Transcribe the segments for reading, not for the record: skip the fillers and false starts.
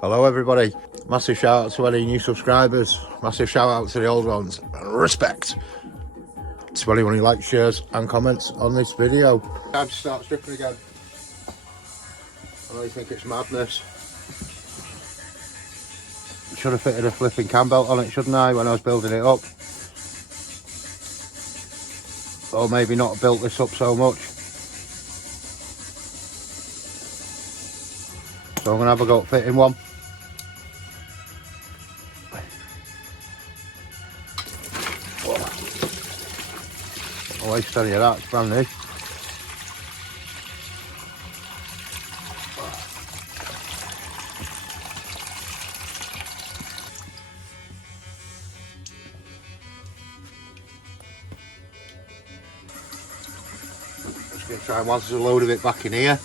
Hello everybody, massive shout out to any new subscribers, massive shout out to the old ones, and respect to anyone who likes, shares and comments on this video. Time to start stripping again. I know you think it's madness. Should have fitted a flipping cam belt on it, shouldn't I, when I was building it up? Or maybe not built this up so much. So I'm going to have a go at fitting one. Oh, I tell you that, it's brand new. Just going to try and once there's a load of it back in here.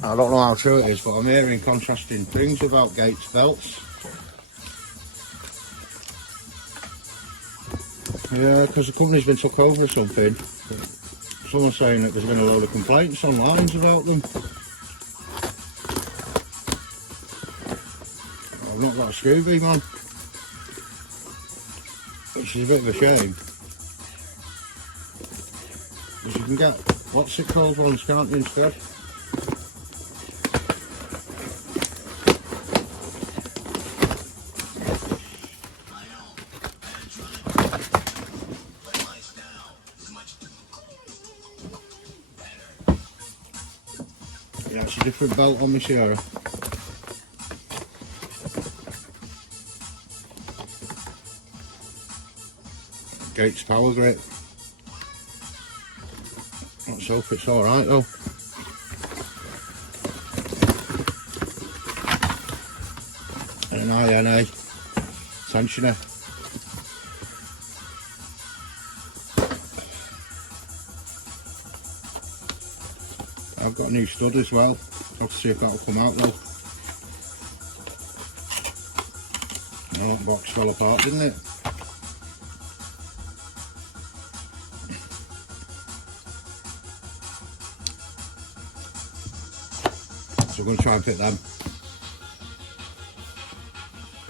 I don't know how true it is, but I'm hearing contrasting things about Gates belts. Yeah, because the company's been took over or something. Someone's saying that there's been a load of complaints online about them. I've not got a Scooby, man. Which is a bit of a shame. Because you can get, what's it called ones, can't you, instead? Yeah, it's a different belt on my Sierra. Gates power grip. Let's hope it's alright though. And an INA tensioner. I've got a new stud as well. I'll have to see if that'll come out though. Oh, that box fell apart, didn't it? So I'm going to try and fit them.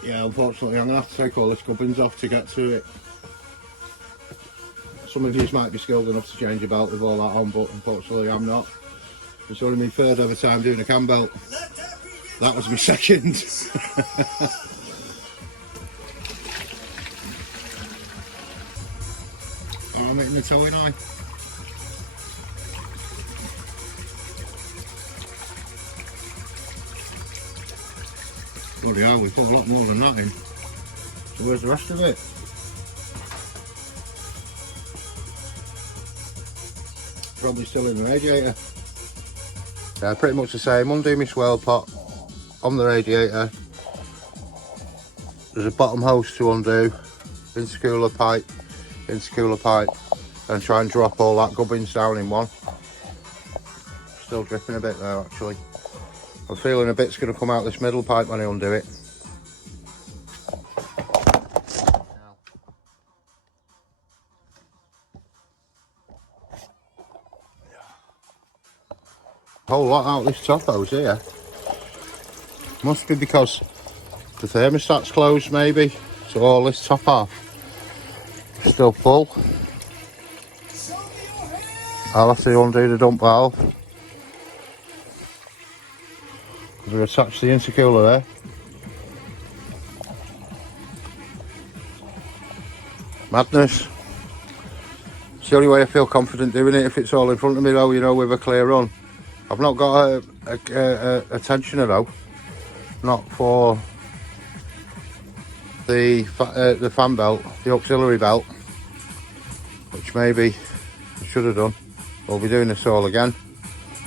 Yeah, unfortunately I'm going to have to take all the gubbins off to get to it. Some of you might be skilled enough to change a belt with all that on, but unfortunately I'm not. It's only my third ever time doing a cam belt. That was my second. I'm hitting the towing eye. Bloody hell, we put a lot more than that in. So where's the rest of it? Probably still in the radiator. Yeah, pretty much the same. Undo my swirl pot on the radiator. There's a bottom hose to undo, intercooler pipe, and try and drop all that gubbins down in one. Still dripping a bit there actually. I'm feeling a bit's going to come out this middle pipe when I undo it. Whole lot out this top hose here. Must be because the thermostat's closed maybe, so all this top half is still full. I'll have to undo the dump valve. Because we attached the intercooler there. Madness. It's the only way I feel confident doing it if it's all in front of me though, you know, with a clear run. I've not got a tensioner though, not for the fan belt, the auxiliary belt, which maybe I should have done. We'll be doing this all again.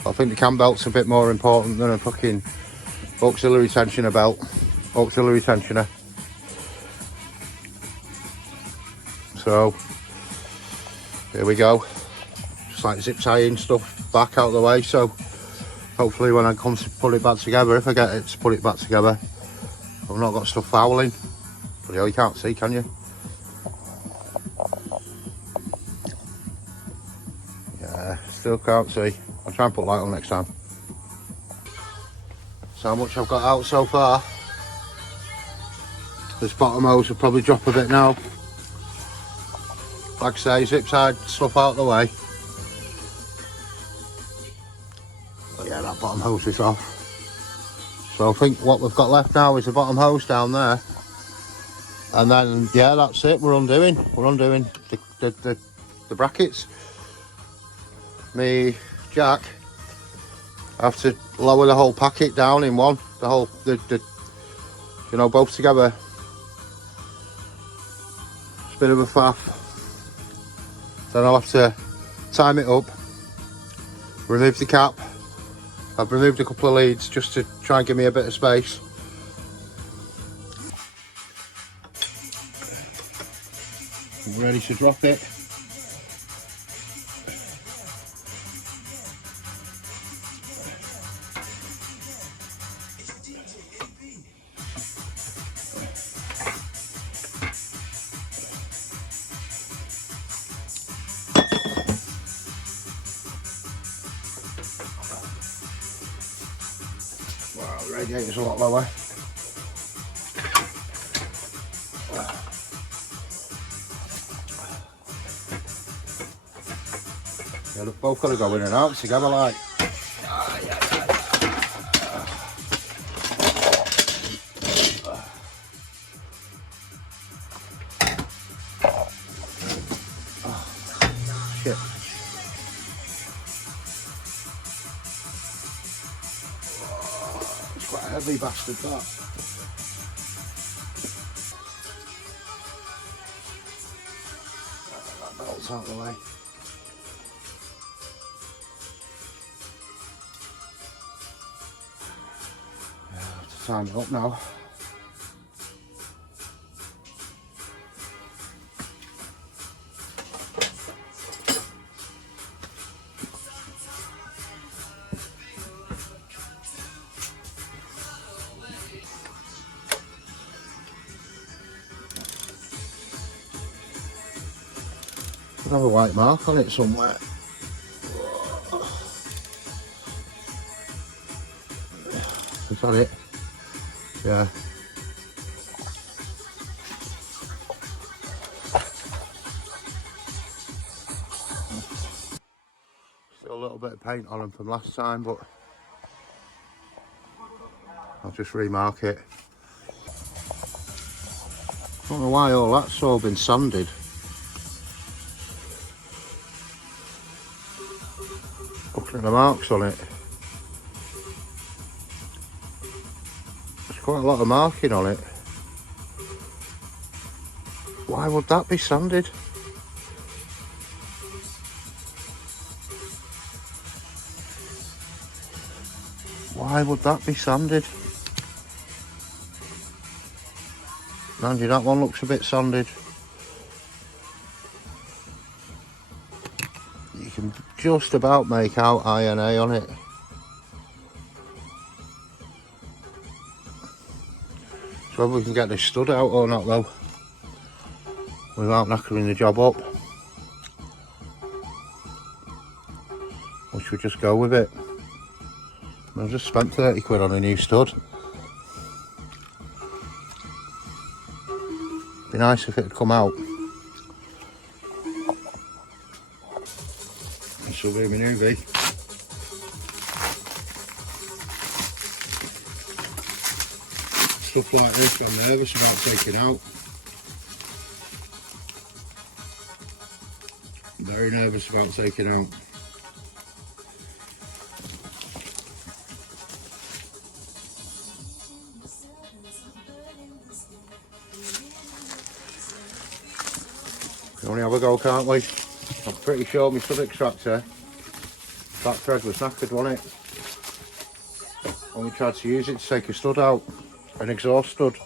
I think the cam belt's a bit more important than a fucking auxiliary tensioner belt, auxiliary tensioner. So here we go, just like zip tying stuff back out of the way, so hopefully when I come to put it back together, if I get it to put it back together, I've not got stuff fouling. But you can't see, can you? Still can't see. I'll try and put light on next time. So how much I've got out so far. This bottom hose will probably drop a bit now. Like I say, zip side stuff out of the way. But yeah, that bottom hose is off. So I think what we've got left now is the bottom hose down there. And then, yeah, that's it. We're undoing the brackets. Me, Jack, have to lower the whole packet down in one. The whole, you know, both together. It's a bit of a faff. Then I'll have to time it up, remove the cap. I've removed a couple of leads just to try and give me a bit of space. I'm ready to drop it. Wow, the radiator's a lot lower. Yeah, they've both got to go in and out together, like. Shit. It's quite a heavy bastard, that. That belt's out of the way. Time it up now. Could have a white mark on it somewhere. Is that it? Yeah. Still a little bit of paint on them from last time, but I'll just remark it. I don't know why all that's all been sanded. Looking at the marks on it. Quite a lot of marking on it. Why would that be sanded? Why would that be sanded? Andy, that one looks a bit sanded. You can just about make out INA on it. So whether we can get this stud out or not though, without knackering the job up. Or should we just go with it? I've just spent 30 quid on a new stud. Be nice if it had come out. This will be my new V. Stuff like this I'm nervous about taking out. I'm very nervous about taking out. Can only have a go, can't we? I'm pretty sure my stud extractor, that thread was knackered, wasn't it? Only tried to use it to take a stud out. An exhaust stud.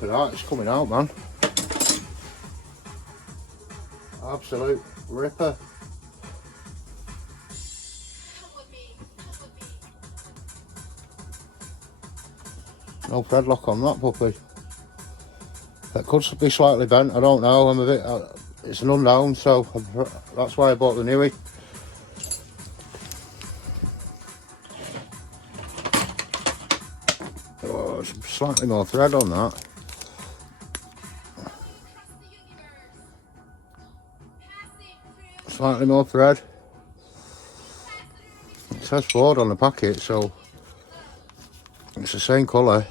Look at that, it's coming out, man. Absolute ripper. No thread lock on that puppy. That could be slightly bent, I don't know. I'm a bit. It's an unknown, so that's why I bought the newie. Oh, there's slightly more thread on that. Slightly more thread. It says Ford on the packet, so it's the same colour.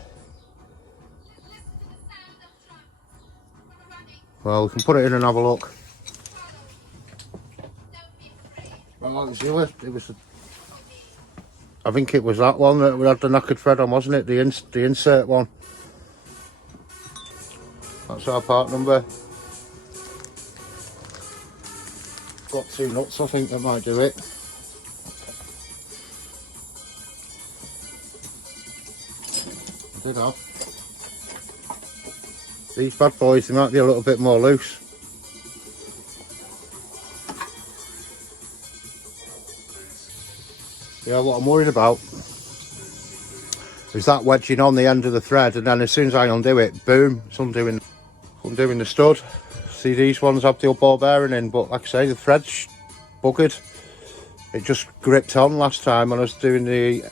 Well, we can put it in and have a look. Well, it was I think it was that one that we had the knackered thread on, wasn't it? The insert one. That's our part number. Got 2 nuts, I think that might do it. I did have. These bad boys, they might be a little bit more loose. Yeah, what I'm worried about is that wedging on the end of the thread, and then as soon as I undo it, boom, it's undoing the stud. See, these ones have the up ball bearing in, but like I say, the thread's buggered. It just gripped on last time when I was doing the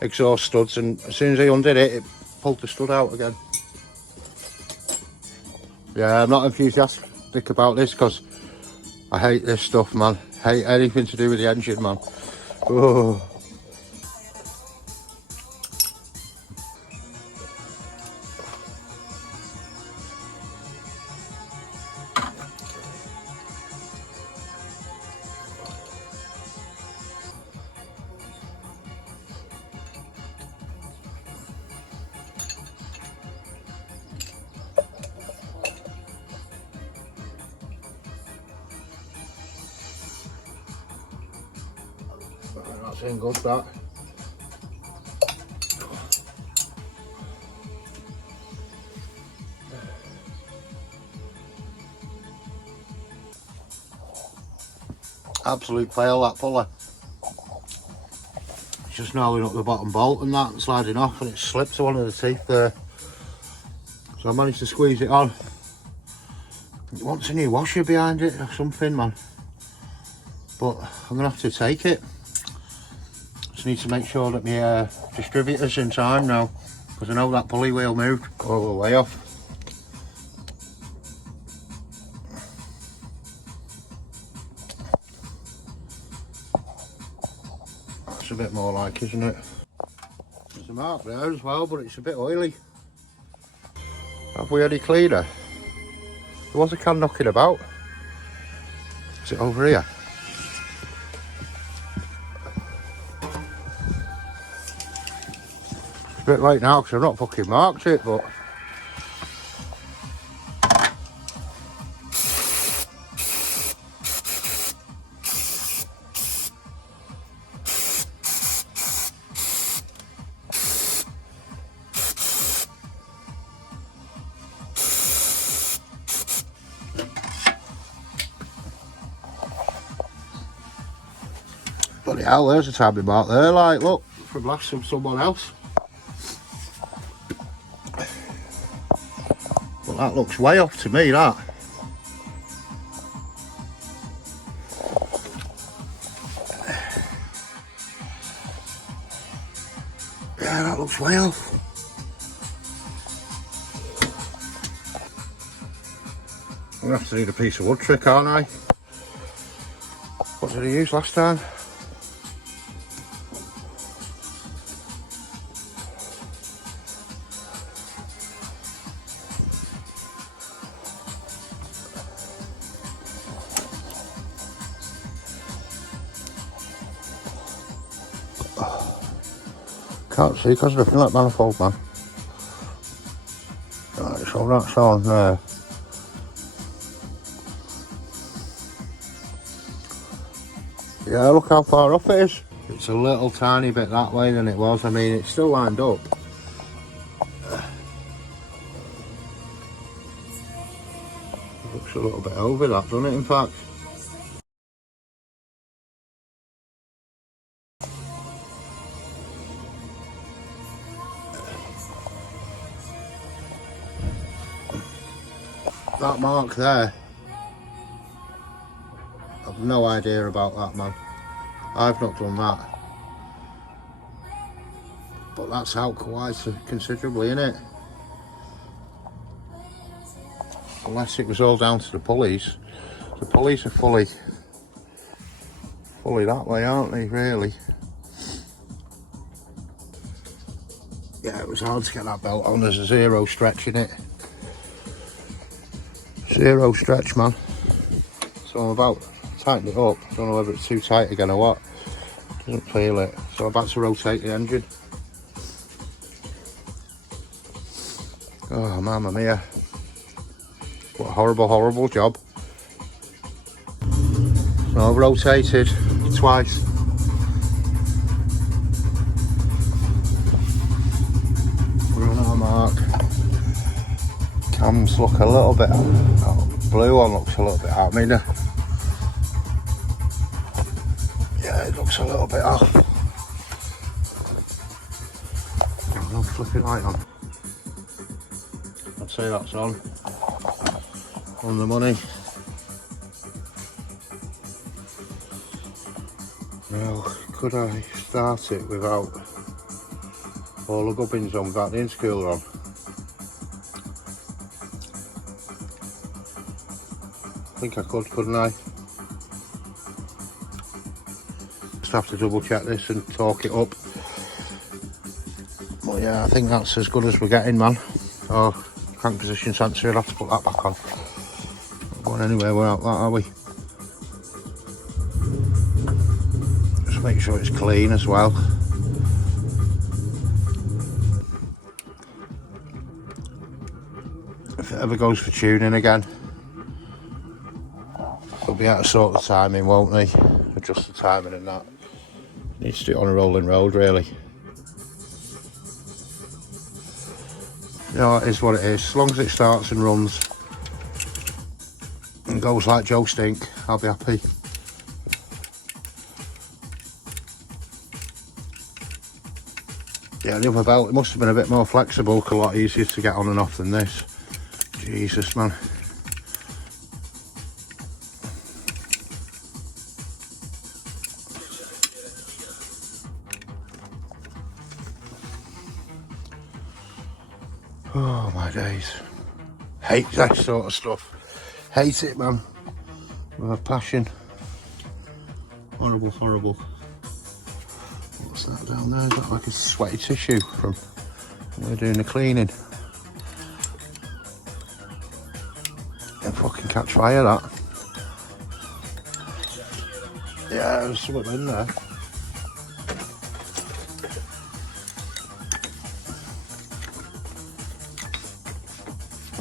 exhaust studs, and as soon as I undid it, it pulled the stud out again. Yeah, I'm not enthusiastic about this because I hate this stuff, man. Hate anything to do with the engine, man. Oh. That's in good, that. Absolute fail, that puller. It's just gnarling up the bottom bolt and that, and sliding off, and it slipped to one of the teeth there. So I managed to squeeze it on. It wants a new washer behind it or something, man. But I'm gonna have to take it. Just need to make sure that my distributor's in time now, because I know that pulley wheel moved all the way off. It's a bit more like, isn't it? There's a mark there as well, but it's a bit oily. Have we any cleaner? There was a can knocking about. Is it over here? It's a bit late now because I've not fucking marked it, but bloody hell, there's a tabby mark there, like, look, from last from someone else. But that looks way off to me, that. Yeah, that looks way off. I'm gonna have to need a piece of wood trick, aren't I? What did I use last time? Can't see because of the flat manifold, man. Right, so that's on there. Yeah, look how far off it is. It's a little tiny bit that way than it was. I mean, it's still lined up. Looks a little bit over that, doesn't it, in fact? That mark there, I've no idea about that, man. I've not done that. But that's out quite considerably, innit? Unless it was all down to the pulleys. The pulleys are fully that way, aren't they, really? Yeah, it was hard to get that belt on. There's a zero stretch in it. Zero stretch, man. So I'm about to tighten it up. Don't know whether it's too tight again or what. Doesn't feel it. So I'm about to rotate the engine. Oh, mamma mia. What a horrible, horrible job. So I've rotated twice. We're on our mark. Cams look a little bit, blue one looks a little bit out. I mean, yeah, it looks a little bit off. I'm flipping light on. I'd say that's on the money. Now, could I start it without all the gubbins on, without the intercooler on? I think I could, couldn't I? Just have to double check this and torque it up. But yeah, I think that's as good as we're getting, man. Oh, crank position sensor, I'll have to put that back on. Not going anywhere without that, are we? Just make sure it's clean as well. If it ever goes for tuning again, they'll be able to sort the timing, won't they? Adjust the timing and that. Needs to do it on a rolling road, really. You know, it is what it is. As long as it starts and runs and goes like Joe Stink, I'll be happy. Yeah, the other belt, it must have been a bit more flexible, a lot easier to get on and off than this. Jesus, man. Oh my days. Hate that sort of stuff. Hate it, man. With a passion. Horrible, horrible. What's that down there? Is that like a sweaty tissue from when we're doing the cleaning? And fucking catch fire, that. Yeah, there's something in there.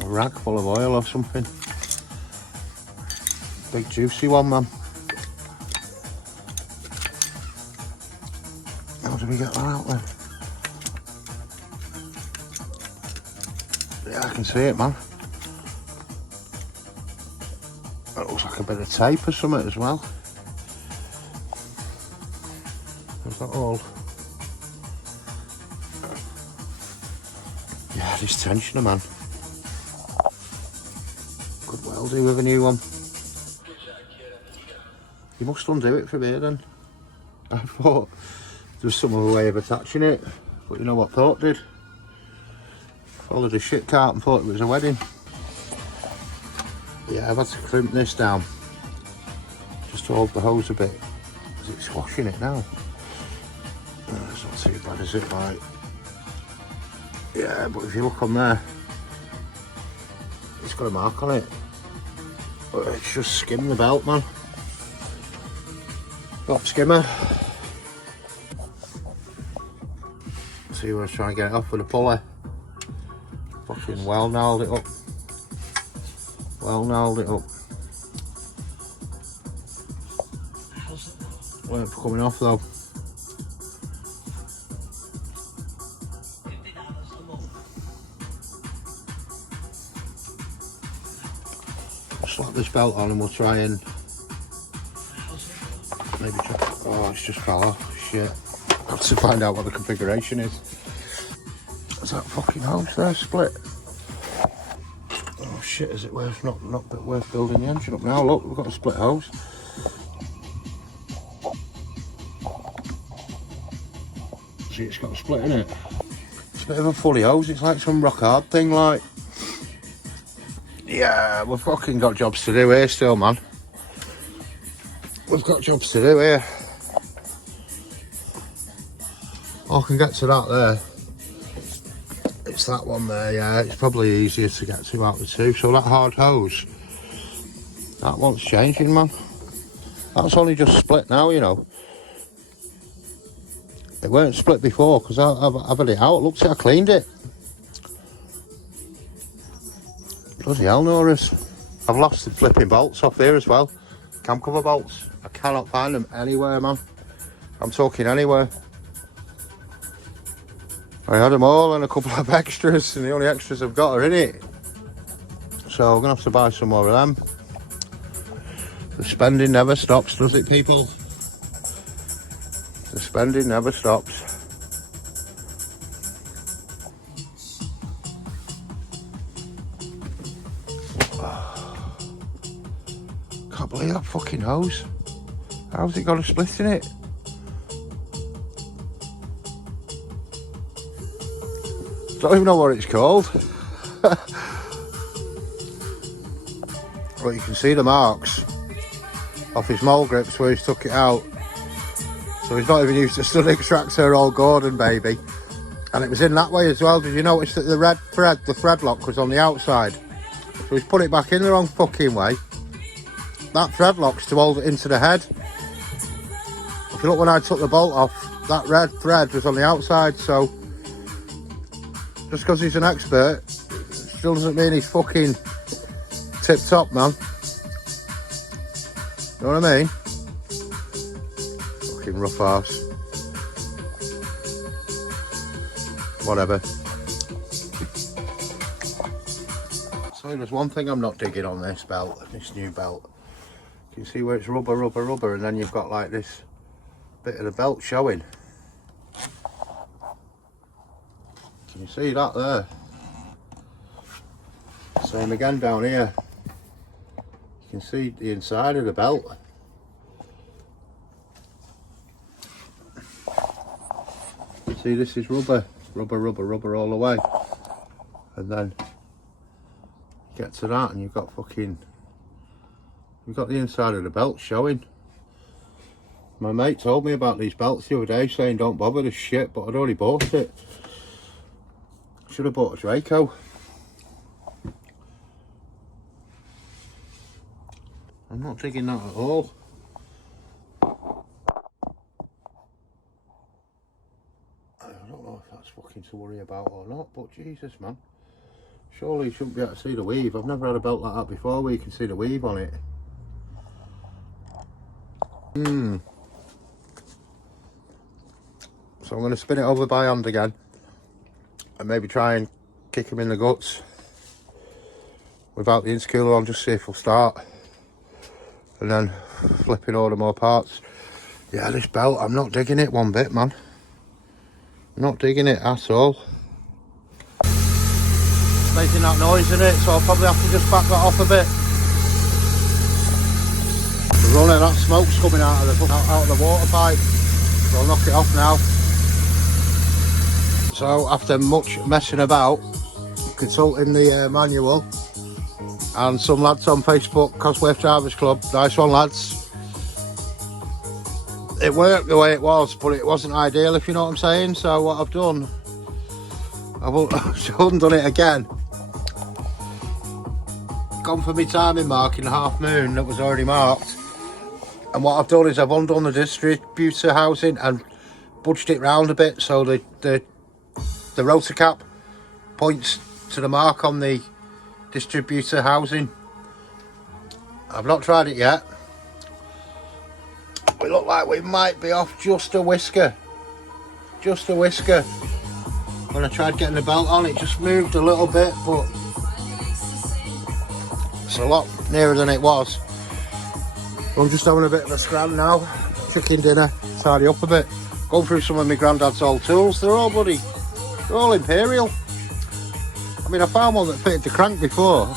A rag full of oil or something. Big juicy one, man. How do we get that out then? Yeah, I can see it, man. That looks like a bit of tape or something as well. Is that all? Yeah, this tensioner, man. Could well do with a new one. You must undo it from here then. I thought there was some other way of attaching it, but you know what thought did? Followed a shit cart and thought it was a wedding. Yeah, I've had to crimp this down just to hold the hose a bit because it's squashing it now. It's not too bad, is it? Right. Yeah, but if you look on there, it's got a mark on it. But it's just skimmed the belt, man. Top skimmer. See, we're trying to get it off with a pulley. Fucking well nailed it up. Well nailed it up. Weren't coming off though. slap this belt on and we'll try and maybe try. Oh, it's just fell off. Shit. Got to find out what the configuration is. Is that fucking hose there split? Oh shit, is it worth not worth building the engine up now? Look, we've got a split hose. See, it's got a split in it. It's a bit of a fully hose, it's like some rock hard thing, like. Yeah, we've fucking got jobs to do here still, man. We've got jobs to do here. I can get to that there. It's that one there, yeah. It's probably easier to get to out of the two. So that hard hose, that one's changing, man. That's only just split now, you know. It weren't split before because I've had it out. Look, see, I cleaned it. Bloody hell, Norris. I've lost the flipping bolts off here as well. Cam cover bolts. I cannot find them anywhere, man. I'm talking anywhere. I had them all and a couple of extras, and the only extras I've got are in it. So I'm going to have to buy some more of them. The spending never stops, does it, people? The spending never stops. Can't believe that fucking hose. How's it got a split in it? Don't even know what it's called. But you can see the marks off his mole grips where he's took it out. So he's not even used a stud extractor or Gordon, baby. And it was in that way as well. Did you notice that the red thread, the thread lock was on the outside? So he's put it back in the wrong fucking way. That thread lock's to hold it into the head. If you look, when I took the bolt off, that red thread was on the outside. So just because he's an expert still doesn't mean he's fucking tip top, man. You know what I mean? Fucking rough arse. Whatever. So there's one thing I'm not digging on this belt, this new belt. You can see where it's rubber, and then you've got like this bit of the belt showing. Can you see that there? Same again down here. You can see the inside of the belt. See, this is rubber all the way. And then you get to that and you've got fucking, you've got the inside of the belt showing. My mate told me about these belts the other day, saying don't bother this shit, but I'd already bought it. Should have bought a Draco. I'm not digging that at all. I don't know if that's fucking to worry about or not, but Jesus, man. Surely you shouldn't be able to see the weave. I've never had a belt like that before where you can see the weave on it. So I'm going to spin it over by hand again and maybe try and kick him in the guts without the intercooler on, just see if he'll start, and then flipping all the more parts. Yeah, this belt, I'm not digging it one bit, man. Not digging it at all. It's making that noise in it, so I'll probably have to just back that off a bit. The running, that smoke's coming out of the water pipe, so I'll knock it off now. So after much messing about, consulting the manual, and some lads on Facebook, Cosworth Drivers Club, nice one lads. It worked the way it was, but it wasn't ideal, if you know what I'm saying. So what I've done, I haven't done it again. Gone for my timing mark in the half moon that was already marked. And what I've done is I've undone the distributor housing and budged it round a bit, so the rotor cap points to the mark on the distributor housing. I've not tried it yet. We look like we might be off just a whisker. Just a whisker. When I tried getting the belt on, it just moved a little bit, but It's a lot nearer than it was. I'm just having a bit of a scram now. Chicken dinner, tidy up a bit. Going through some of my granddad's old tools. They're all Imperial. I mean, I found one that fitted the crank before.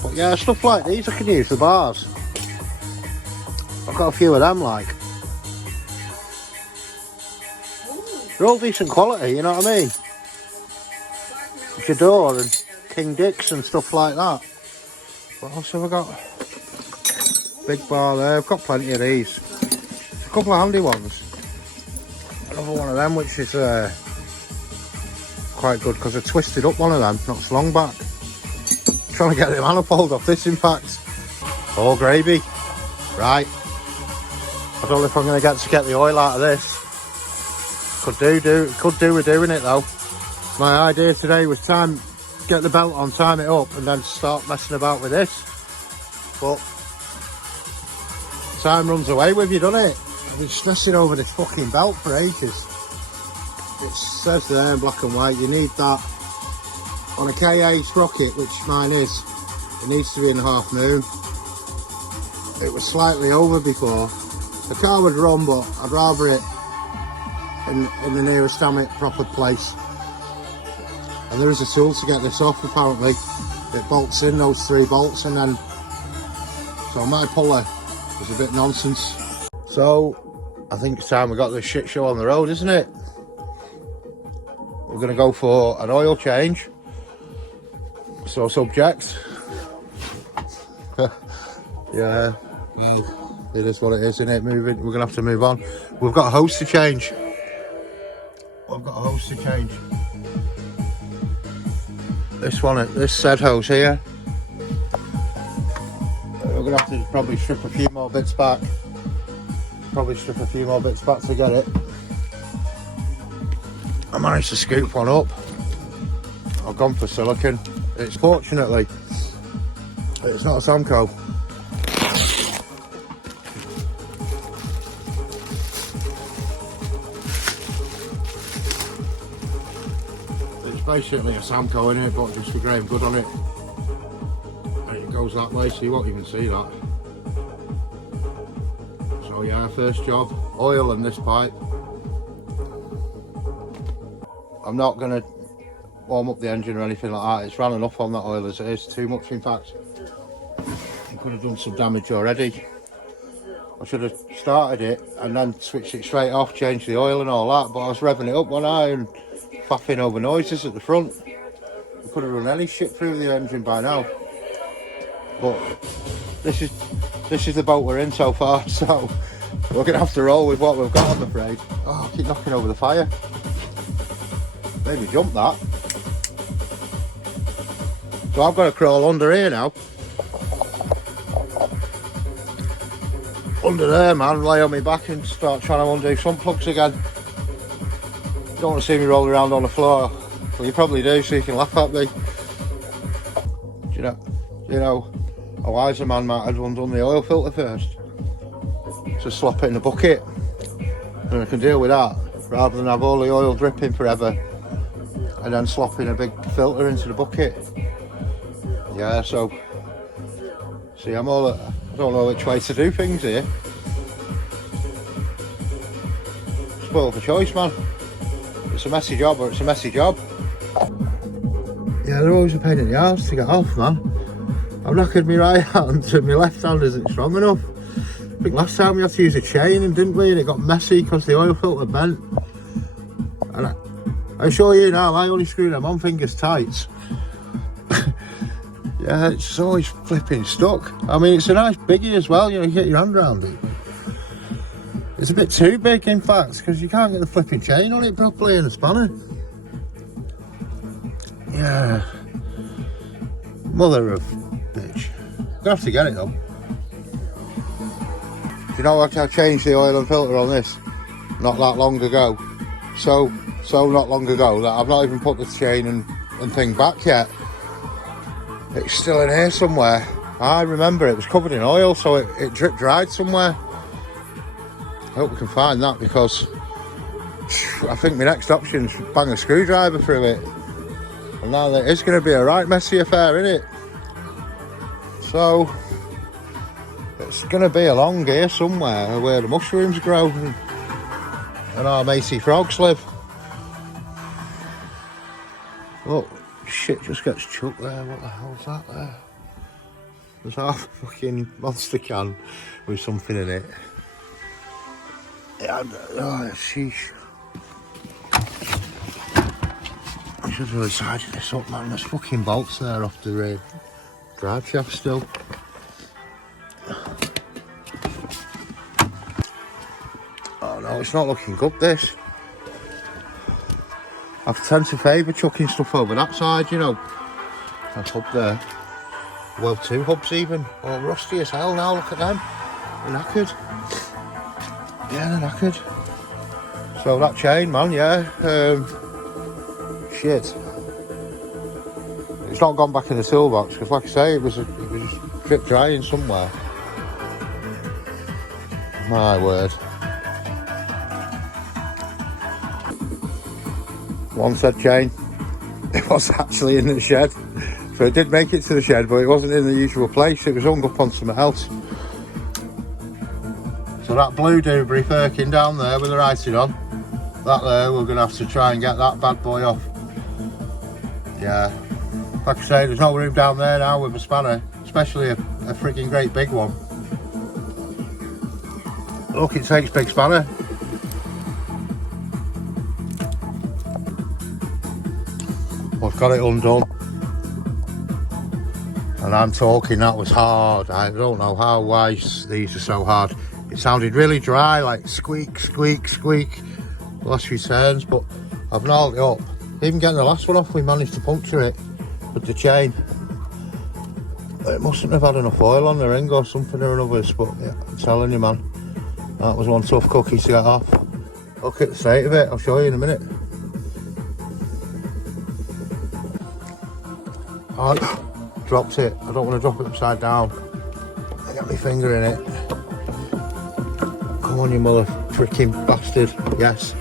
But yeah, stuff like these I can use, the bars. I've got a few of them, like. They're all decent quality, you know what I mean? Jador and King Dick's and stuff like that. What else have I got? Big bar there, I've got plenty of these. A couple of handy ones. Another one of them which is quite good because I twisted up one of them not so long back. Trying to get the manifold off this, in fact. Oh, gravy. Right. I don't know if I'm going to get the oil out of this. Could do with doing it though. My idea today was get the belt on, time it up, and then start messing about with this. But time runs away with you, doesn't it? I've been stressing over this fucking belt for ages. It says there in black and white, you need that on a KA sprocket, which mine is. It needs to be in a half moon. It was slightly over before. The car would run, but I'd rather it in the nearest proper place. And there is a tool to get this off apparently. It bolts in those 3 bolts, and then so my puller was a bit nonsense. So I think it's time we got this shit show on the road, isn't it? We're gonna go for an oil change. So subject. Yeah, well, it is what it is, isn't it? We're gonna have to move on. We've got a hose to change. This said hose here. We're gonna have to probably strip a few more bits back. To get it. I managed to scoop one up. I've gone for silicon. Fortunately, it's not a Samco. Basically a Samco in it, but just for Graham Good on it. And it goes that way, so you won't even see that. So yeah, first job, oil in this pipe. I'm not going to warm up the engine or anything like that. It's ran enough on that oil as it is, too much in fact. I could have done some damage already. I should have started it and then switched it straight off, changed the oil and all that, but I was revving it up one eye and faffing over noises at the front. We could have run any shit through the engine by now. But this is the boat we're in so far, so we're gonna have to roll with what we've got, I'm afraid. Oh, I keep knocking over the fire. Maybe jump that. So I've got to crawl under here now. Under there, man, lay on my back and start trying to undo some plugs again. Don't want to see me roll around on the floor. Well, you probably do, so you can laugh at me. Do you know, a wiser man might have undone the oil filter first. Just slop it in a bucket, and I can deal with that, rather than have all the oil dripping forever, and then slopping a big filter into the bucket. Yeah, so, see, I don't know which way to do things here. Spoiled for choice, man. It's a messy job or it's a messy job. Yeah, they're always a pain in the arse to get off, man. I've knackered my right hand and my left hand isn't strong enough. I think last time we had to use a chain, and didn't we? And it got messy because the oil filter bent. And I assure you now, I only screw them on fingers tight. Yeah, it's always flipping stuck. I mean, it's a nice biggie as well, you get your hand around it. It's a bit too big, in fact, because you can't get the flipping chain on it properly in a spanner. Yeah. Mother of bitch. Gonna have to get it though. Do you know what? I changed the oil and filter on this not that long ago. So not long ago that I've not even put the chain and thing back yet. It's still in here somewhere. I remember it was covered in oil, so it drip dried somewhere. I hope we can find that, because I think my next option is bang a screwdriver through it. And now that it's going to be a right messy affair, isn't it? So it's going to be along here somewhere where the mushrooms grow and our Macy frogs live. Look, shit just gets chucked there. What the hell's that there? There's half a fucking monster can with something in it. Yeah, oh, sheesh. I should really tidy this up, man. There's fucking bolts there off the drive shaft still. Oh no, it's not looking good, this. I tend to favour chucking stuff over that side, you know. That hub there. Well, 2 hubs even. Oh, rusty as hell now, look at them. They're knackered. Yeah, they're knackered. So that chain, man, yeah. Shit. It's not gone back in the toolbox, because like I say, it was drip drying somewhere. My word. One said chain. It was actually in the shed. So it did make it to the shed, but it wasn't in the usual place. It was hung up on something else. So that blue Dewberry Firkin down there with the writing on, that there, we're going to have to try and get that bad boy off. Yeah. Like I say, there's no room down there now with a spanner, especially a freaking great big one. Look, it takes big spanner. I've got it undone. And I'm talking, that was hard. I don't know why these are so hard. It sounded really dry, like squeak, squeak, squeak, the last few turns, but I've gnarled it up. Even getting the last one off, we managed to puncture it with the chain. It mustn't have had enough oil on the ring or something or another, but yeah, I'm telling you, man, that was one tough cookie to get off. Look at the state of it, I'll show you in a minute. Oh, dropped it. I don't want to drop it upside down. I got my finger in it. Come on, you mother freaking bastard. Yes.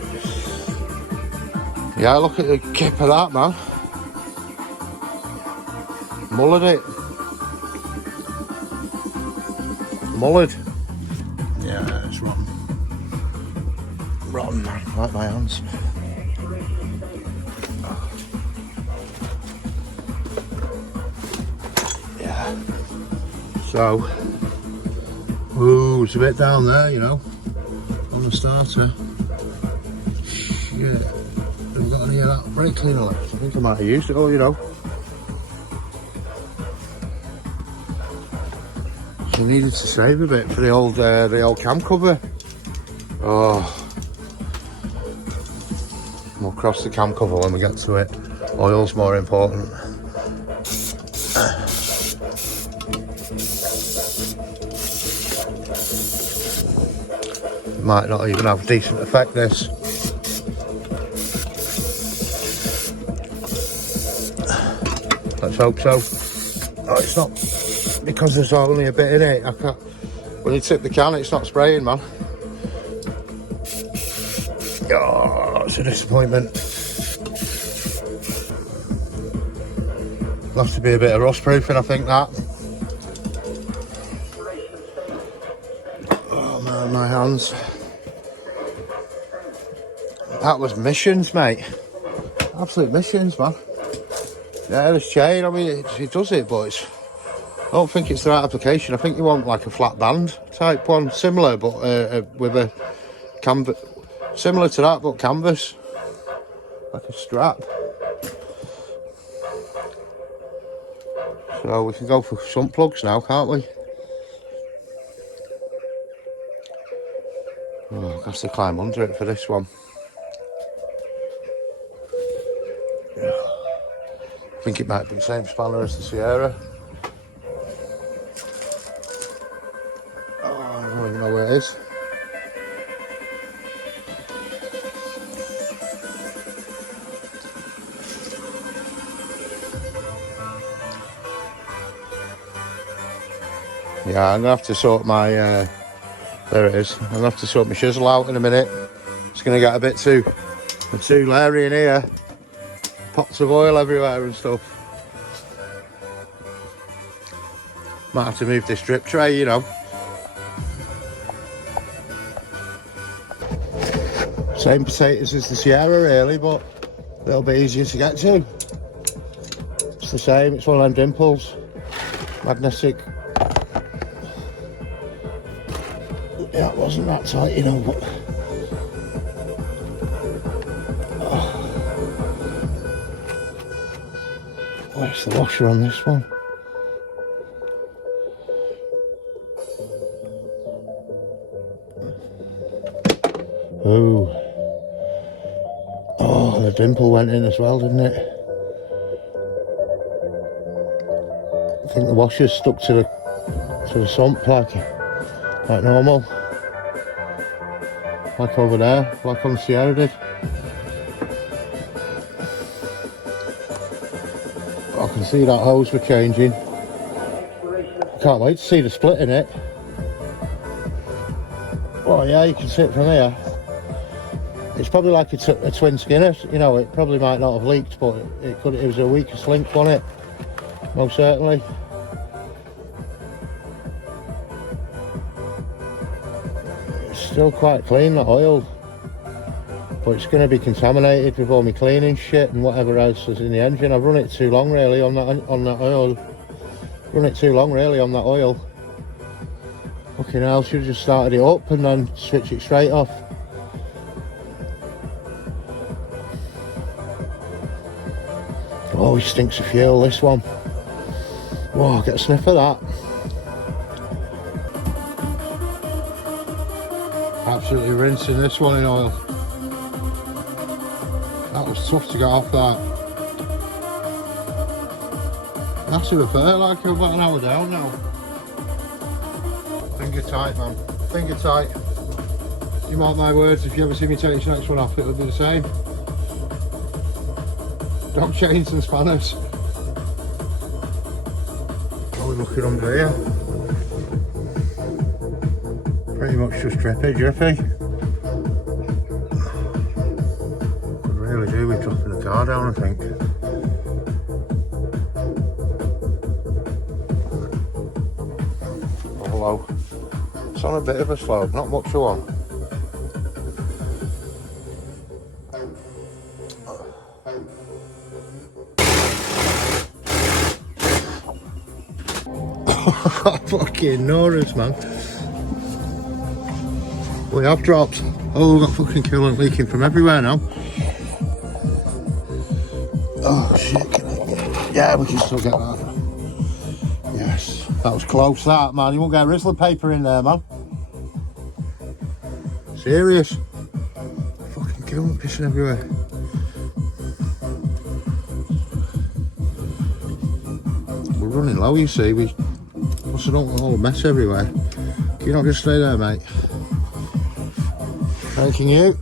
Yeah, look at the kip of that, man. Mullered it. Mullered. Yeah, it's rotten. Rotten, man. Like my hands. Yeah. So, ooh, it's a bit down there, you know, on the starter. Shit. Have we got any of that brake cleaner left? I think I might have used it all, you know. So needed to save a bit for the old cam cover. Oh. We'll cross the cam cover when we get to it. Oil's more important. Might not even have decent effect, this. Let's hope so. Oh, it's not, because there's only a bit in it. I can't, when you tip the can, it's not spraying, man. Oh, it's a disappointment. There'll have to be a bit of rust proofing, I think, that. Oh man, my hands. That was missions, mate. Absolute missions, man. Yeah, this chain, I mean, it does it, but it's, I don't think it's the right application. I think you want like a flat band type one, similar, but with a canvas, similar to that, but canvas, like a strap. So we can go for sump plugs now, can't we? Oh, I have to climb under it for this one. I think it might be the same spanner as the Sierra. Oh, I don't even know where it is. Yeah, I'm gonna have to sort my, there it is. I'm gonna have to sort my chisel out in a minute. It's gonna get a bit too leery in here. Pots of oil everywhere and stuff. Might have to move this drip tray, you know. Same potatoes as the Sierra really, but a little bit easier to get to. It's the same, it's one of them dimples. Magnetic. Yeah, it wasn't that tight, you know, but... Where's the washer on this one? Oh. Oh, the dimple went in as well, didn't it? I think the washer's stuck to the sump like normal. Like over there, like on the Sierra did. I can see that hose we're changing. Can't wait to see the split in it. Oh yeah, you can see it from here. It's probably like a twin Skinner, you know, it probably might not have leaked, but it was a weakest link, wasn't it? Most certainly. It's still quite clean, that oil. But it's going to be contaminated with all my cleaning shit and whatever else is in the engine. I've run it too long really on that oil. Run it too long really on that oil. Fucking hell, should have just started it up and then switch it straight off. Oh, he stinks of fuel, this one. Whoa, get a sniff of that. Absolutely rinsing this one in oil. That was tough to get off that. Massive affair, like I'm about an hour down now. Finger tight, man. Finger tight. You mark my words, if you ever see me take this next one off, it'll be the same. Dog chains and spanners. What are we looking under here? Pretty much just drippy. Could really do with dropping the car down, I think. Hello. It's on a bit of a slope, not much to on. Fucking Norris, man. We have dropped. Oh, we've got fucking coolant leaking from everywhere now. Oh shit, yeah, we can still get that. Yes, that was close, that, man. You won't get Rizzler paper in there, man. Serious. Fucking coolant pissing everywhere. We're running low, you see. We also don't want all the mess everywhere. Can you not just stay there, mate? Thanking you.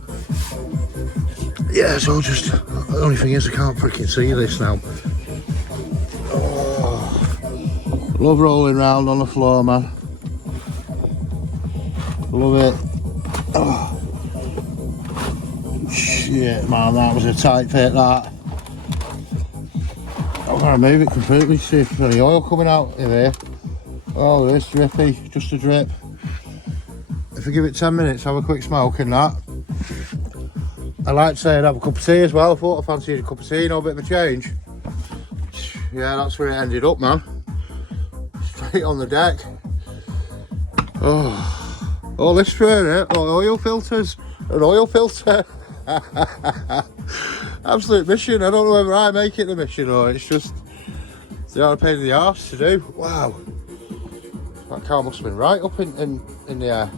Yeah, so just, the only thing is I can't freaking see this now. Oh, love rolling round on the floor, man. Love it. Oh. Shit, man, that was a tight fit, that. I'm gonna move it completely, see if there's any oil coming out of here. Oh, there is drippy, just a drip. If I give it 10 minutes, have a quick smoke and that. I like to say I'd have a cup of tea as well. I thought I fancied a cup of tea, no bit of a change. Yeah, that's where it ended up, man. Straight on the deck. Oh, all this for it. Oh, oil filters. An oil filter. Absolute mission. I don't know whether I make it a mission or it's just the pain in the arse to do. Wow. That car must have been right up in the air.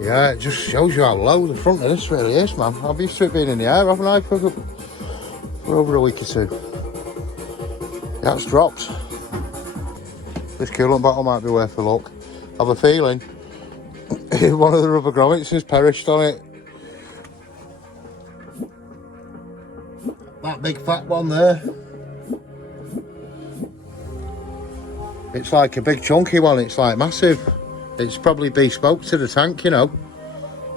Yeah, it just shows you how low the front of this really is, man. I've used to it being in the air, haven't I, for over a week or two. Yeah, it's dropped. This coolant bottle might be worth a look. I have a feeling one of the rubber grommets has perished on it. That big fat one there. It's like a big chunky one, it's like massive. It's probably bespoke to the tank, you know.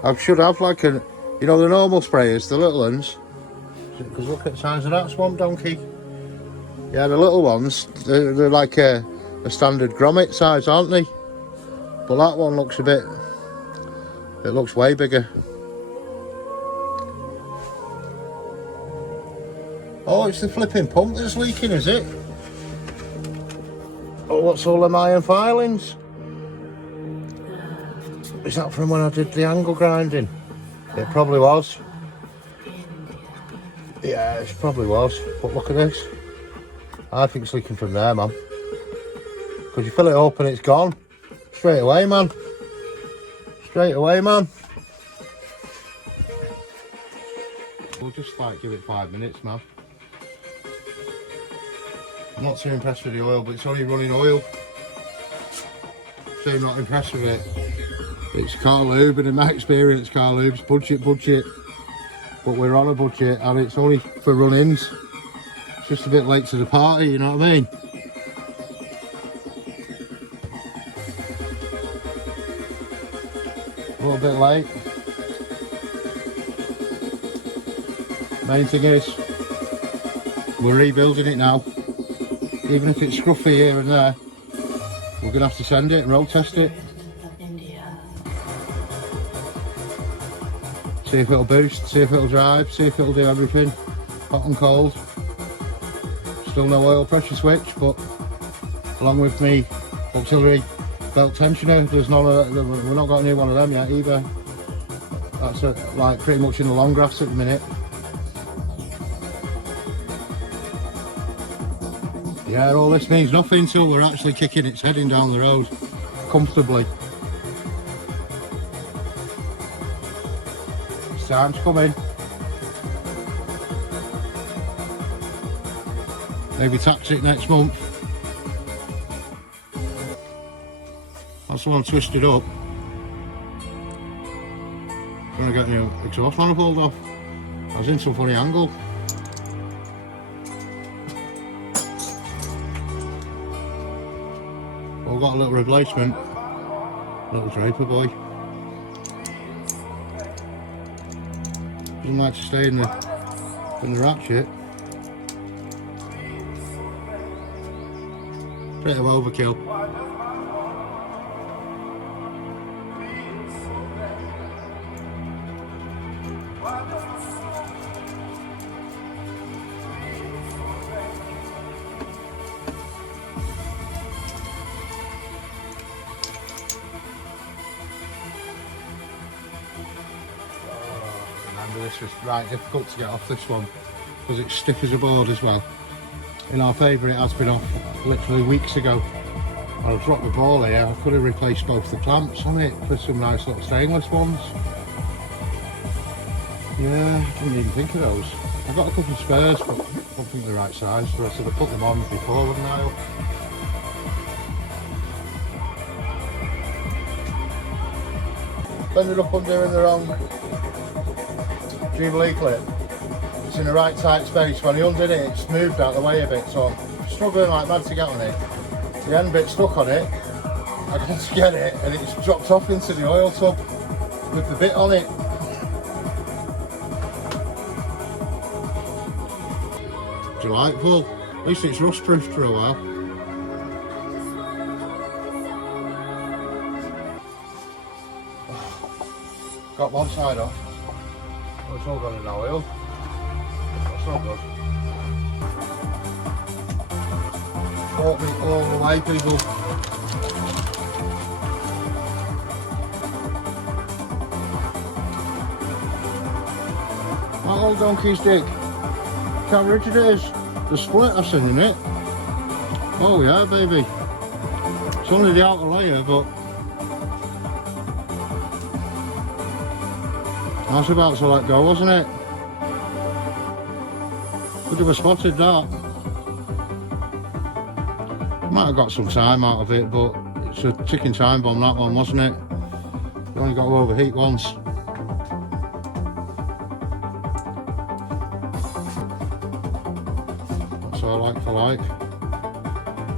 I should have like a, you know, the normal sprayers, the little ones. Because look at the size of that swamp donkey. Yeah, the little ones, they're like a standard grommet size, aren't they? But that one looks it looks way bigger. Oh, it's the flipping pump that's leaking, is it? Oh, what's all them iron filings? Is that from when I did the angle grinding? It probably was. Yeah, it probably was. But look at this. I think it's leaking from there, man. Because you fill it up and it's gone. Straight away, man. Straight away, man. We'll just like give it 5 minutes, man. I'm not too impressed with the oil, but it's only running oil. So I'm not impressed with it. It's car lube, and in my experience, car lube's budget. But we're on a budget, and it's only for run-ins. It's just a bit late to the party, you know what I mean? A little bit late. Main thing is, we're rebuilding it now. Even if it's scruffy here and there, we're going to have to send it and road test it. See if it'll boost, see if it'll drive, see if it'll do everything. Hot and cold. Still no oil pressure switch, but along with me auxiliary belt tensioner, there's not we've not got a new one of them yet either. That's like pretty much in the long grass at the minute. Yeah, all this means nothing until we're actually kicking its heading down the road comfortably. Time's coming. Maybe tax it next month. That's the one twisted up. Trying to get your exhaust manifold off. I was in some funny angle. Well, we've got a little replacement. Little draper boy. Doesn't like to stay in the ratchet. Bit of overkill. This was right difficult to get off this one because it's stiff as a board as well. In our favour, it has been off literally weeks ago. I dropped the ball here. I could have replaced both the clamps on it for some nice little stainless ones. Yeah, I didn't even think of those. I've got a couple of spares, but I don't think they're the right size, so I should have put them on before, wouldn't I? Ended up undoing the wrong Jubilee clip. It's in the right tight space. When I undid it, it's moved out the way a bit, so I'm struggling like mad to get on it. The end bit stuck on it. I got to get it, and it's dropped off into the oil tub with the bit on it. Delightful. At least it's rust proofed for a while. Got one side off. Well, it's all gone in oil. That's not good. Bought me all the way, people. That old donkey's dick. Look how rigid it is. The split I've seen in it. Oh yeah, baby. It's only the outer layer, but I was about to let go, wasn't it? Could have spotted that. Might have got some time out of it, but it's a ticking time bomb, that one, wasn't it? You only got to overheat once. So like for like.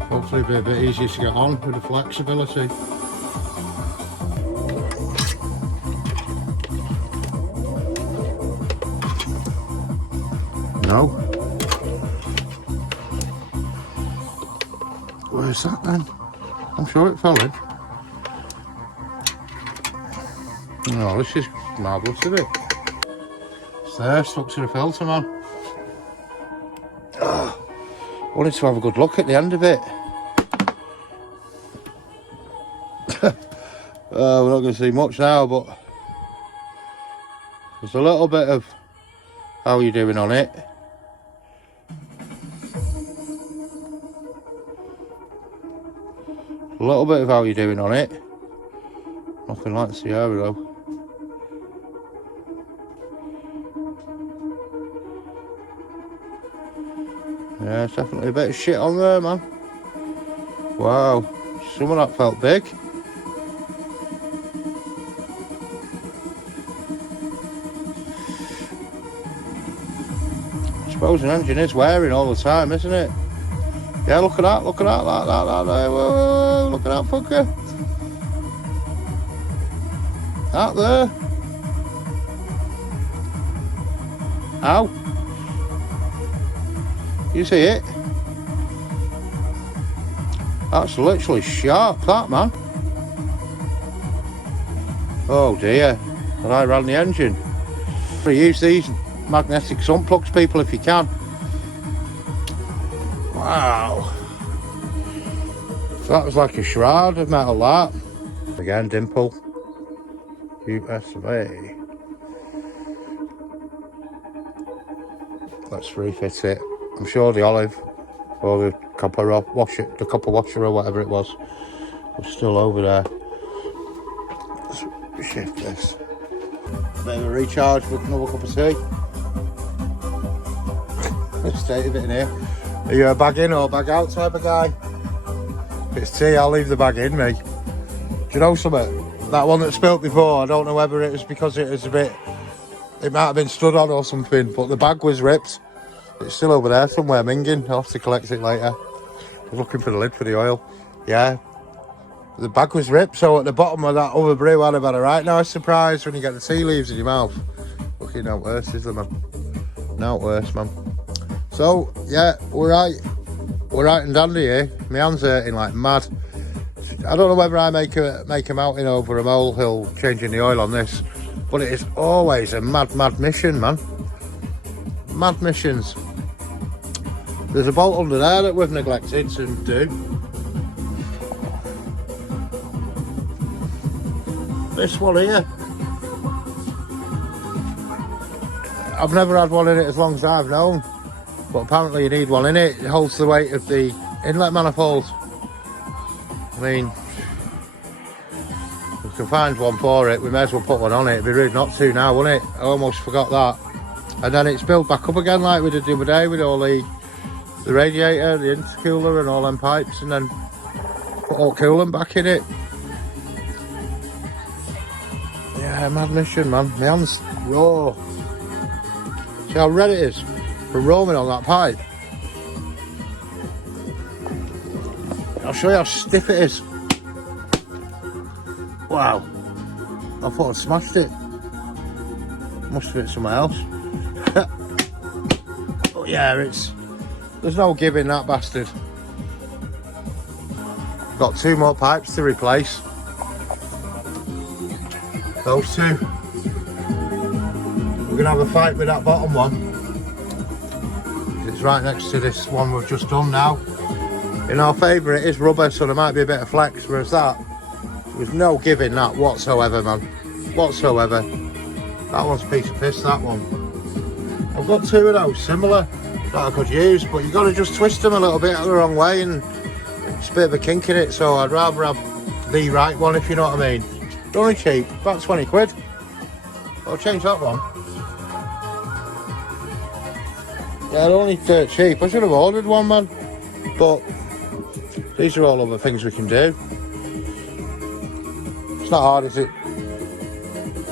Hopefully it'll be a bit easier to get on with the flexibility. No. Where's that then? I'm sure it fell in. Oh, this is marvellous, isn't it? It's there, stuck to the filter, man. Oh, I wanted to have a good look at the end of it. We're not going to see much now, but there's a little bit of how you're doing on it. A little bit of how you're doing on it. Nothing like the Sierra though. Yeah, it's definitely a bit of shit on there, man. Wow, some of that felt big. I suppose an engine is wearing all the time, isn't it? Yeah, look at that, that, whoa, look at that fucker. Out there. Ow. You see it? That's literally sharp, that, man. Oh dear. Well, I ran the engine. Use these magnetic sun plugs, people, if you can. Wow. That was like a shroud of metal, that. Again, dimple. USA. Let's refit it. I'm sure the olive or the copper washer, or whatever it was still over there. Let's shift this. Bit of a recharge with another cup of tea. Let's take a bit in here. Are you a bag in or bag out type of guy? If it's tea, I'll leave the bag in, me. Do you know something? That one that spilt before, I don't know whether it was because it was a bit, it might have been stood on or something, but the bag was ripped. It's still over there somewhere minging. I'll have to collect it later. I was looking for the lid for the oil. Yeah, the bag was ripped, so at the bottom of that other brew I'd have had a right nice surprise when you get the tea leaves in your mouth. Looking no worse, is there, man? No worse, man. So yeah, we're right and dandy here. My hand's hurting like mad. I don't know whether I make a mountain over a molehill changing the oil on this, but it is always a mad mission, man. Mad missions. There's a bolt under there that we've neglected to do. This one here. I've never had one in it as long as I've known, but apparently you need one in it. It holds the weight of the inlet manifold. I mean, we can find one for it. We may as well put one on it. It'd be rude not to now, wouldn't it? I almost forgot that. And then it's built back up again like we did the other day with all the radiator, the intercooler and all them pipes, and then put all coolant back in it. Yeah, mad mission, man. My hand's raw. See how red it is from roaming on that pipe. I'll show you how stiff it is. Wow. I thought I'd smashed it. Must have hit somewhere else. But yeah, there's no giving that bastard. Got 2 more pipes to replace. Those 2. We're gonna have a fight with that bottom one. It's right next to this one we've just done now. In our favour it is rubber, so there might be a bit of flex, whereas that, there's no giving that whatsoever, man. Whatsoever. That one's a piece of piss, that one. I've got 2 of those similar that I could use, but you got to just twist them a little bit the wrong way, and it's a bit of a kink in it, so I'd rather have the right one, if you know what I mean. They're only cheap, about 20 quid. I'll change that one. Yeah, they're only dirt cheap. I should have ordered one, man. But these are all other things we can do. It's not hard, is it?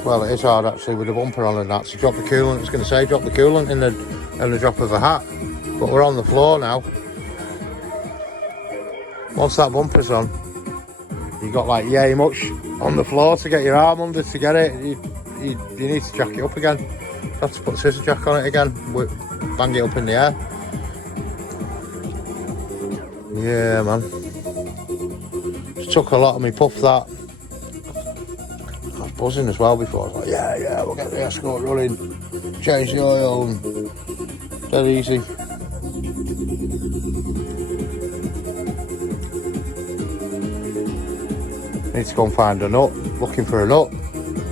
Well, it is hard actually with the bumper on and that. So drop the coolant. It's going to say drop the coolant in the drop of a hat. But we're on the floor now. Once that bumper's on, you got like yay much on the floor to get your arm under to get it. You need to jack it up again. You have to put a scissor jack on it again. Bang it up in the air. Yeah, man. just took a lot of me puff that. I was buzzing as well before. I was like, yeah, we'll get the Escort running, change the oil, and dead easy. Need to go and find a nut. Looking for a nut.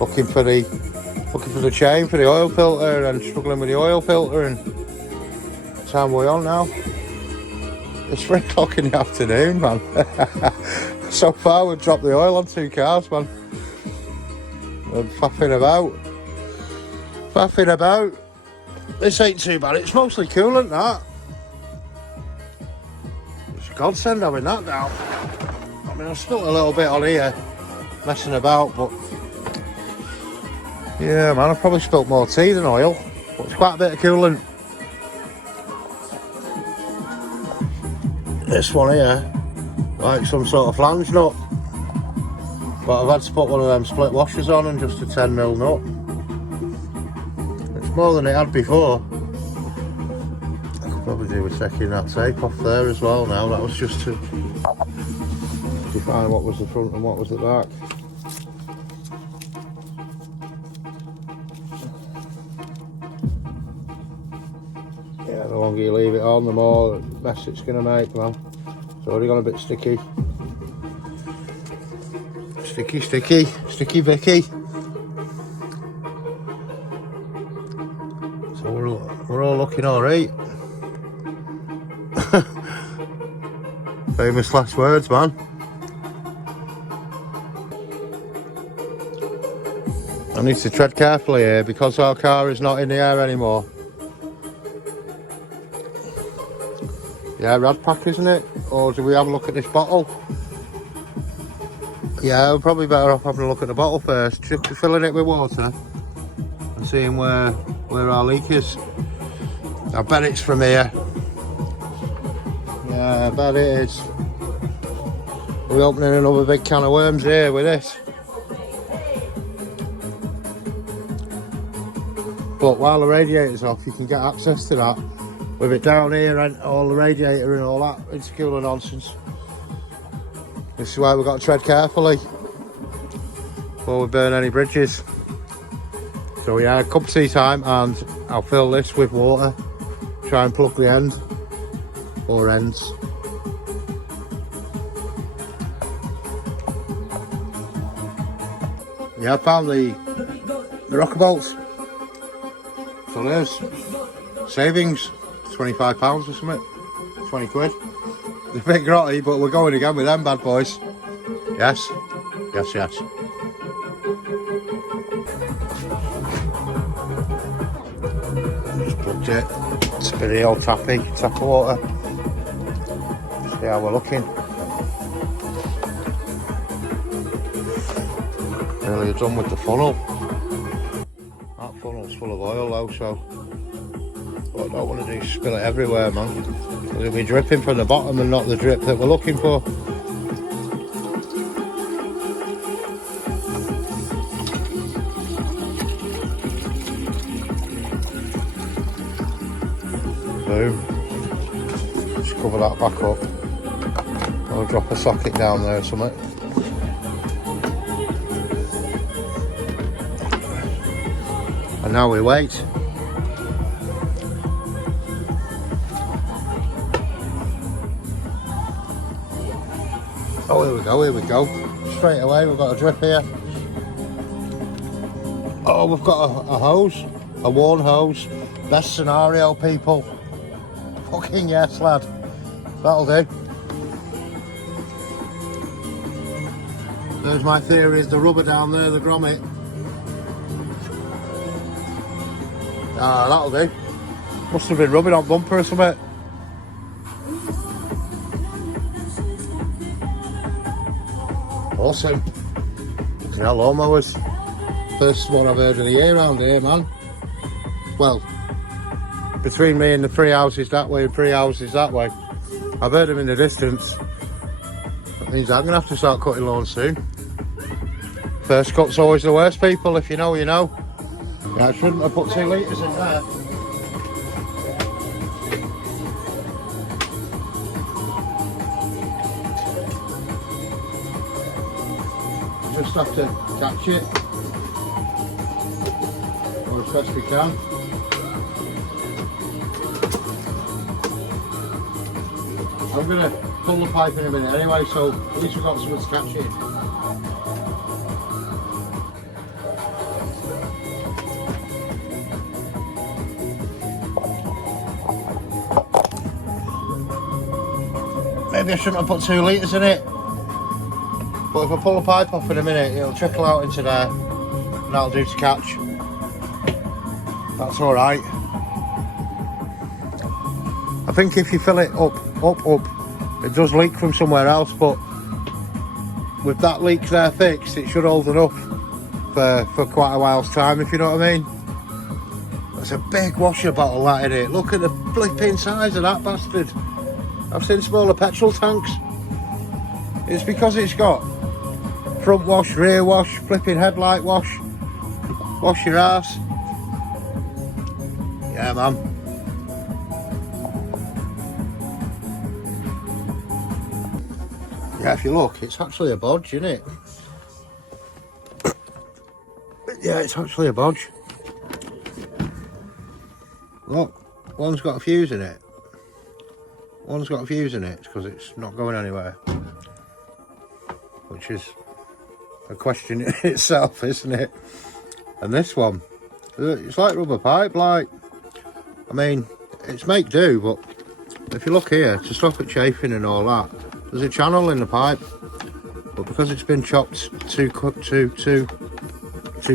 Looking for the chain for the oil filter, and struggling with the oil filter. And what time are we on now? It's 3 o'clock in the afternoon, man. So far we've dropped the oil on 2 cars, man. And faffing about. This ain't too bad. It's mostly coolant, that. It's a godsend having that now. I mean, I've spilt a little bit on here, messing about, but yeah, man, I've probably spilt more tea than oil, but it's quite a bit of coolant. This one here, like some sort of flange nut, but I've had to put one of them split washers on and just a 10mm nut. It's more than it had before. I could probably do with taking that tape off there as well now. That was just to define what was the front and what was the back. Yeah, the longer you leave it on, the more mess it's going to make, man. It's already gone a bit sticky. Sticky Vicky. So we're all looking alright. Famous last words, man. I need to tread carefully here because our car is not in the air anymore. Yeah, rad pack, isn't it? Or do we have a look at this bottle? Yeah, we're probably better off having a look at the bottle first. Just filling it with water and seeing where our leak is. I bet it's from here. Yeah, I bet it is. We're opening another big can of worms here with this. But while the radiator's off, you can get access to that. With it down here and all the radiator and all that intercooler nonsense. This is why we've got to tread carefully before we burn any bridges. So yeah, cup of tea time, and I'll fill this with water. Try and plug the end or ends. Yeah, I found the rocker bolts. So there's savings, £25 or something, 20 quid. They're a bit grotty, but we're going again with them bad boys. Yes. Just plugged it. It's a bit of the old tap of water. See how we're looking. Nearly done with the funnel. That funnel's full of oil though, so what I don't want to do is spill it everywhere, man. It'll be dripping from the bottom and not the drip that we're looking for. Boom. Just cover that back up. I'll drop a socket down there or something. And now we wait. Oh, here we go. Straight away, we've got a drip here. Oh, we've got a hose, a worn hose. Best scenario, people. Fucking yes, lad. That'll do. There's my theory, is the rubber down there, the grommet. Ah, that'll do. Must have been rubbing on bumper or something. Awesome. Looking at lawnmowers. First one I've heard of the year around here, man. Well, between me and the 3 houses that way and 3 houses that way, I've heard them in the distance. That means I'm going to have to start cutting lawns soon. First cut's always the worst, people. If you know, you know. Yeah, I shouldn't have put 2 litres in there. just have to catch it as best we can. I'm going to pull the pipe in a minute anyway, so at least we've got something to catch it. Maybe I shouldn't have put 2 litres in it, but if I pull the pipe off in a minute it'll trickle out into there and that'll do to catch. That's alright. I think if you fill it up, it does leak from somewhere else, but with that leak there fixed, it should hold enough for quite a while's time, if you know what I mean. There's a big washer bottle that in it. Look at the flipping size of that bastard. I've seen smaller petrol tanks. It's because it's got front wash, rear wash, flipping headlight wash, wash your ass. Yeah, man. Yeah, if you look, it's actually a bodge, isn't it? Yeah, it's actually a bodge. Look, one's got a fuse in it. One's got a fuse in it because it's not going anywhere. Which is a question in itself, isn't it? And this one, it's like rubber pipe, like, I mean, it's make do, but if you look here, to stop it chafing and all that, there's a channel in the pipe, but because it's been chopped too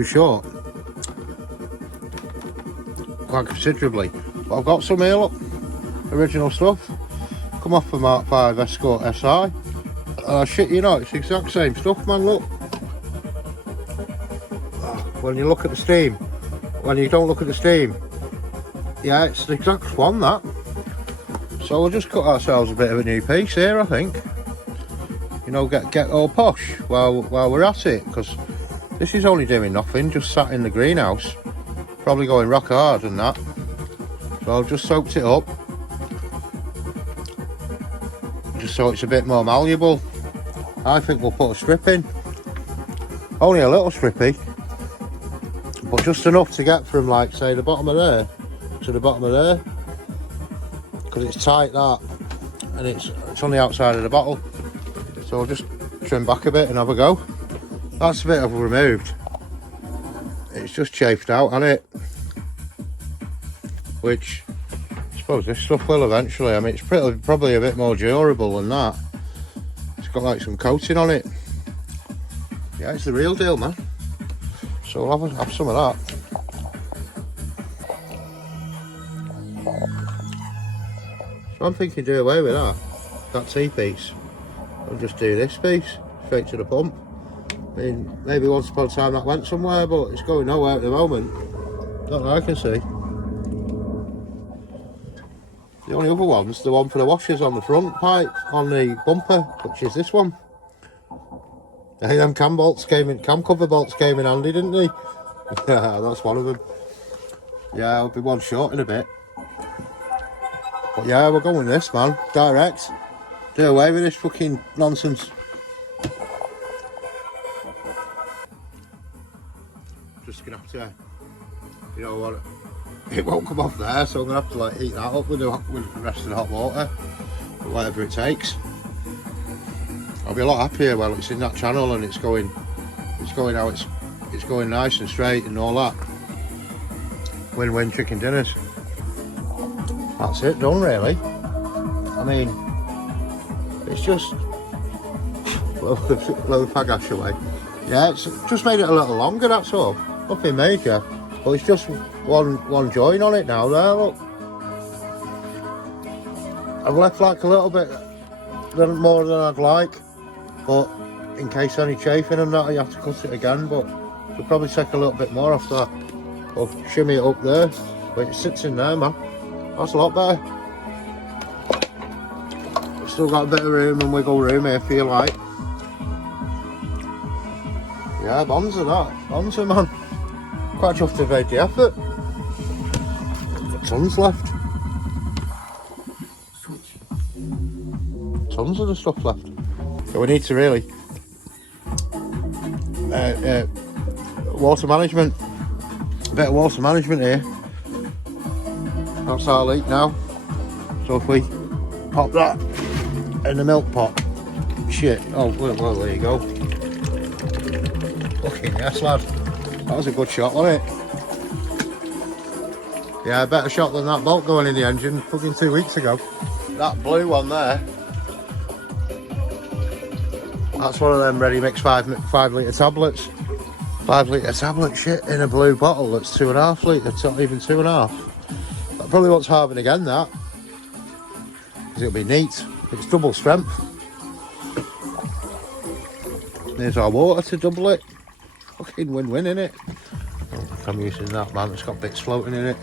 short, quite considerably. But I've got some here, look, original stuff, come off the Mark 5 Escort SI. Shit, you know, it's the exact same stuff, man, look. When you look at the steam, when you don't look at the steam, yeah, it's the exact one, that. So we'll just cut ourselves a bit of a new piece here, I think. You know, get all posh while we're at it, because this is only doing nothing, just sat in the greenhouse, probably going rock hard and that. So I've just soaked it up, just so it's a bit more malleable. I think we'll put a strip in, only a little strippy, but just enough to get from, like, say, the bottom of there to the bottom of there, because it's tight, that, and it's on the outside of the bottle. So I'll just trim back a bit and have a go. That's the bit I've removed. It's just chafed out, hasn't it? Which I suppose this stuff will eventually. I mean, it's probably a bit more durable than that. It's got like some coating on it. Yeah, it's the real deal, man. So I'll have some of that. So I'm thinking do away with that T-piece, and just do this piece straight to the pump. I mean, maybe once upon a time that went somewhere, but it's going nowhere at the moment. Not that I can see. The only other one's the one for the washers on the front pipe, on the bumper, which is this one. Hey, them cam cover bolts came in handy, didn't they? Yeah, that's one of them. Yeah, I'll be one short in a bit. But yeah, we're going with this, man. Direct. Do away with this fucking nonsense. Just gonna have to, you know what, it won't come off there, so I'm gonna have to like heat that up with the rest of the hot water, or whatever it takes. I'll be a lot happier while it's in that channel and it's going how it's going nice and straight and all that. Win-win chicken dinners. That's it, done really. I mean, it's just blow the fag ash away. Yeah, it's just made it a little longer, that's all. Nothing major. But it's just one join on it now there, look. I've left like a little bit more than I'd like, but in case any chafing and that, you have to cut it again, but we'll probably take a little bit more off that. Or shimmy it up there, but it sits in there, man. That's a lot better. We've still got a bit of room and wiggle room here, feel like. Yeah, bonza that. Bonza, man. Quite chuffed to have made the effort. Got tons left. Tons of the stuff left. So we need to really water management. A bit of water management here. That's our leak now. So if we pop that in the milk pot, shit. Oh, well, there you go. Fucking yes, lad. That was a good shot, wasn't it? Yeah, a better shot than that bolt going in the engine fucking 2 weeks ago. That blue one there, that's one of them ready mix 5 litre tablets. 5 litre tablet shit in a blue bottle that's 2.5 litre, it's not even 2.5. That probably wants halving again, that. Because it'll be neat. It's double strength. There's our water to double it. Fucking win-win, innit? Oh, I'm using that, man. It's got bits floating in it.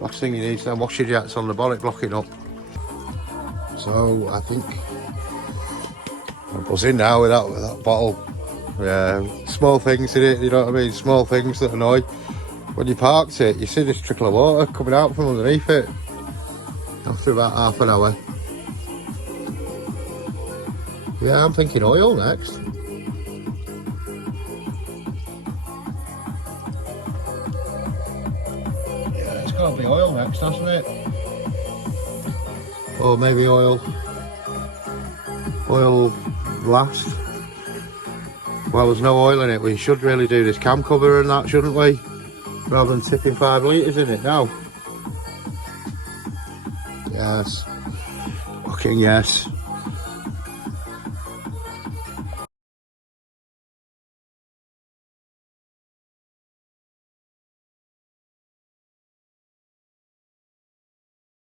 Last thing you need is them washer jets on the bonnet blocking up. So I think I'm buzzing now with that bottle. Yeah, small things in it, you know what I mean? Small things that annoy. When you parked it, you see this trickle of water coming out from underneath it. After about half an hour. Yeah, I'm thinking oil next. Yeah, it's got to be oil next, hasn't it? Or maybe oil last. Well, there's no oil in it. We should really do this cam cover and that, shouldn't we? Rather than tipping 5 litres in it now. Yes. Fucking yes.